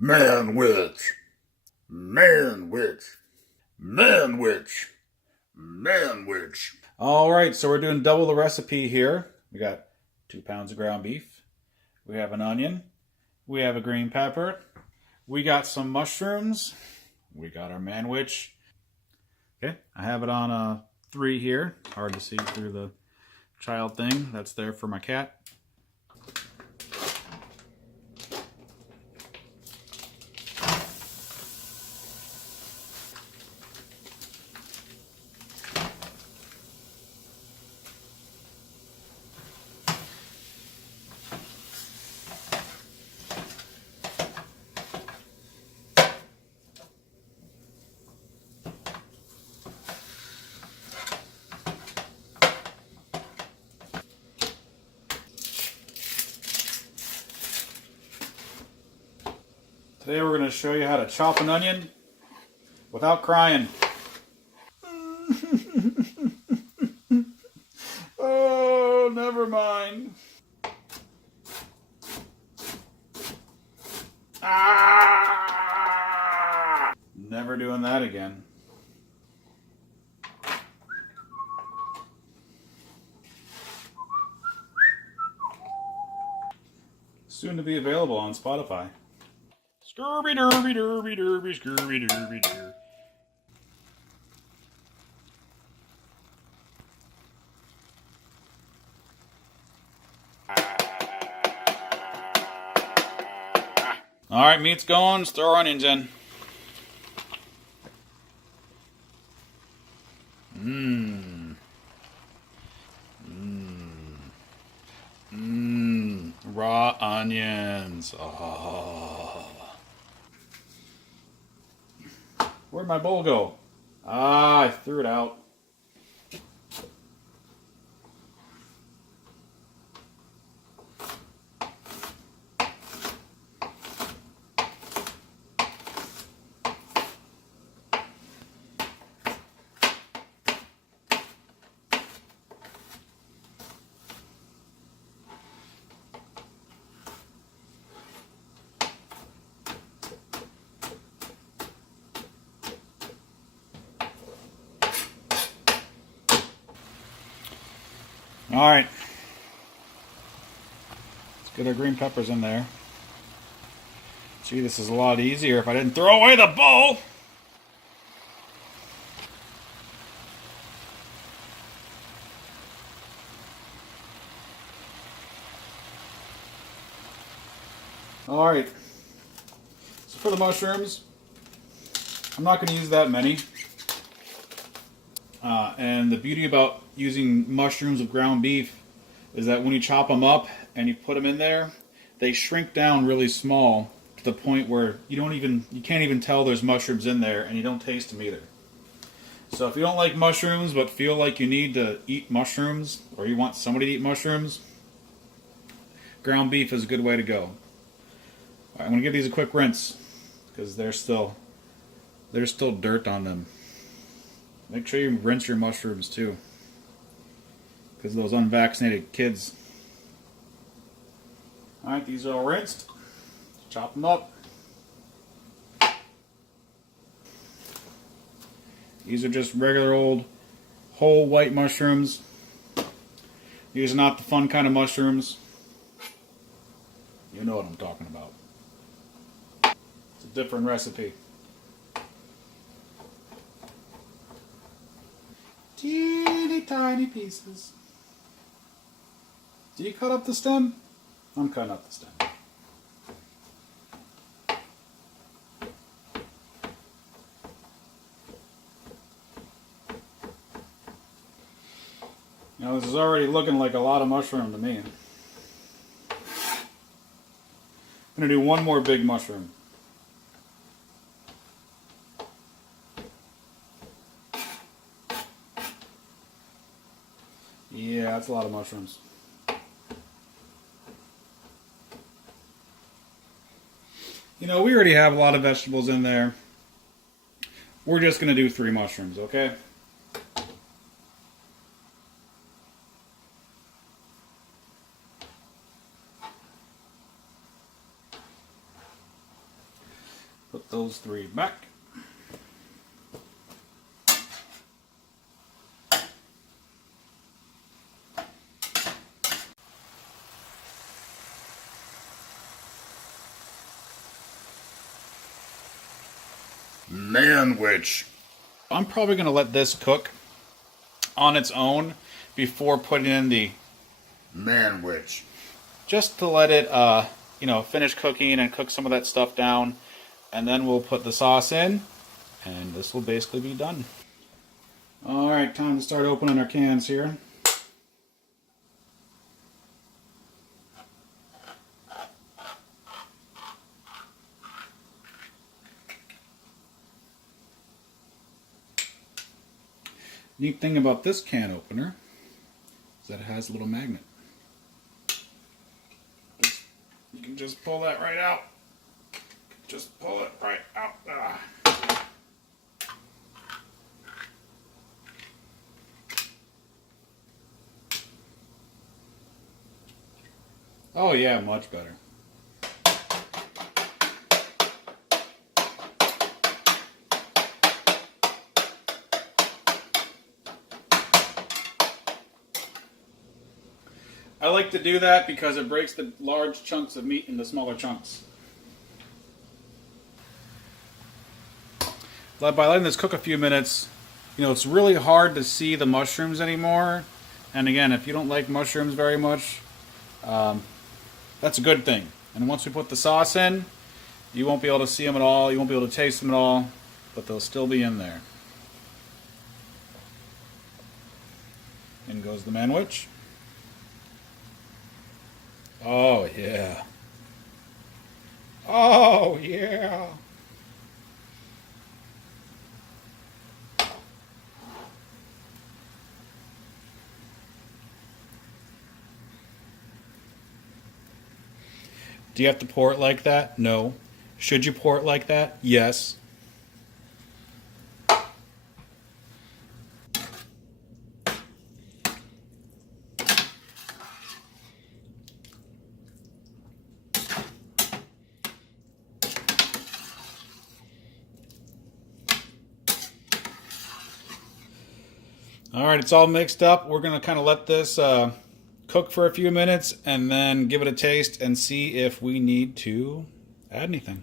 Manwich, Manwich, Manwich, Manwich. All right, so we're doing double the recipe here. We got 2 pounds of ground beef. We have an onion. We have a green pepper. We got some mushrooms. We got our manwich. Okay, I have it on 3 here. Hard to see through the child thing. That's there for my cat. Today we're going to show you how to chop an onion without crying. Oh, never mind. Ah! Never doing that again. Soon to be available on Spotify. Scurvy derby derby derby scurvy derby derby. All right, meat's going. Let's throw our onions in. Raw onions. Oh. Where'd my bowl go? Ah, I threw it out. All right. Let's get our green peppers in there. Gee, this is a lot easier if I didn't throw away the bowl. All right. So for the mushrooms, I'm not going to use that many. And the beauty about using mushrooms with ground beef is that when you chop them up and you put them in there, they shrink down really small to the point where you can't even tell there's mushrooms in there, and you don't taste them either. So if you don't like mushrooms but feel like you need to eat mushrooms, or you want somebody to eat mushrooms, ground beef is a good way to go. All right, I'm going to give these a quick rinse because there's still dirt on them. Make sure you rinse your mushrooms too, because of those unvaccinated kids. Alright, these are all rinsed. Let's chop them up. These are just regular old whole white mushrooms. These are not the fun kind of mushrooms. You know what I'm talking about. It's a different recipe. Teeny tiny pieces. Do you cut up the stem? I'm cutting up the stem. Now this is already looking like a lot of mushroom to me. I'm going to do one more big mushroom. Yeah, that's a lot of mushrooms. You know, we already have a lot of vegetables in there. We're just going to do 3 mushrooms, okay? those three back. Manwich. I'm probably going to let this cook on its own before putting in the Manwich. Just to let it, finish cooking and cook some of that stuff down. And then we'll put the sauce in, and this will basically be done. Alright, time to start opening our cans here. Neat thing about this can opener is that it has a little magnet. You can just pull that right out. Just pull it right out. Oh yeah, much better. I like to do that because it breaks the large chunks of meat into smaller chunks. By letting this cook a few minutes, it's really hard to see the mushrooms anymore. And again, if you don't like mushrooms very much, that's a good thing. And once we put the sauce in, you won't be able to see them at all, you won't be able to taste them at all, but they'll still be in there. In goes the Manwich. Oh yeah. Oh yeah. Do you have to pour it like that? No. Should you pour it like that? Yes. Alright, it's all mixed up. We're going to kind of let this cook for a few minutes and then give it a taste and see if we need to add anything.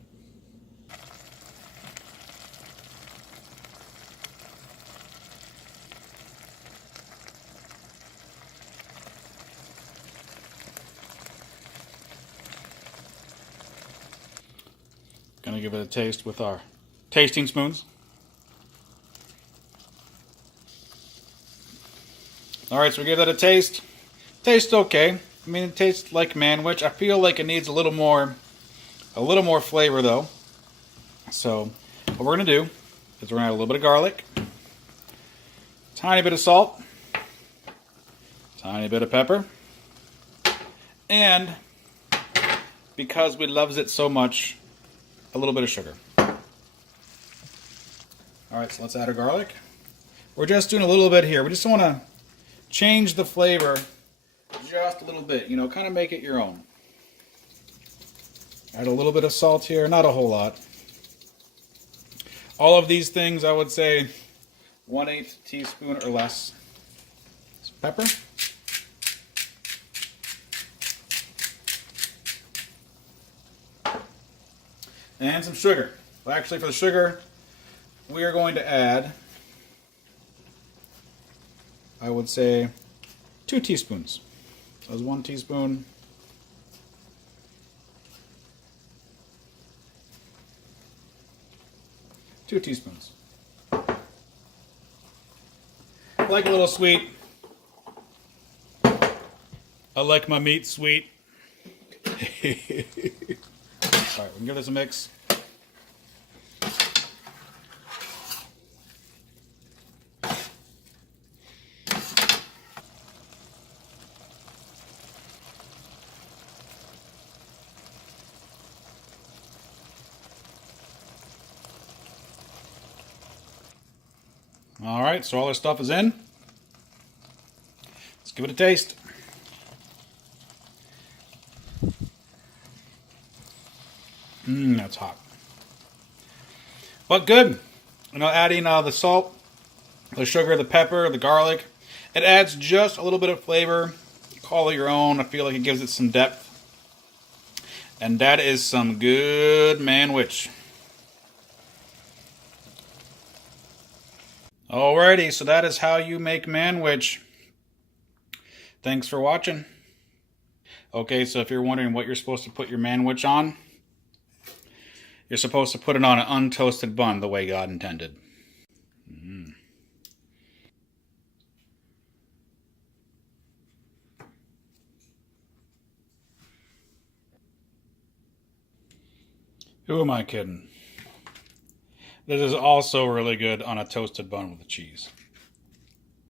Going to give it a taste with our tasting spoons. Alright, so we give that a taste. Tastes okay. I mean, it tastes like Manwich. I feel like it needs a little more flavor though. So, what we're going to do is we're going to add a little bit of garlic, tiny bit of salt, tiny bit of pepper, and because we loves it so much, a little bit of sugar. Alright, so let's add our garlic. We're just doing a little bit here. We just want to change the flavor just a little bit, kind of make it your own. Add a little bit of salt here, not a whole lot. All of these things, I would say 1/8 teaspoon or less. Some pepper. And some sugar. Well, actually, for the sugar, we are going to add, I would say, 2 teaspoons. So that's 1 teaspoon. Two teaspoons. I like a little sweet. I like my meat sweet. Alright, we can give this a mix. Alright, so all our stuff is in. Let's give it a taste. That's hot. But good. You know, adding the salt, the sugar, the pepper, the garlic, it adds just a little bit of flavor. Call it your own. I feel like it gives it some depth. And that is some good Manwich. Alrighty, so that is how you make Manwich. Thanks for watching. Okay, so if you're wondering what you're supposed to put your Manwich on, you're supposed to put it on an untoasted bun the way God intended. Who am I kidding? This is also really good on a toasted bun with cheese.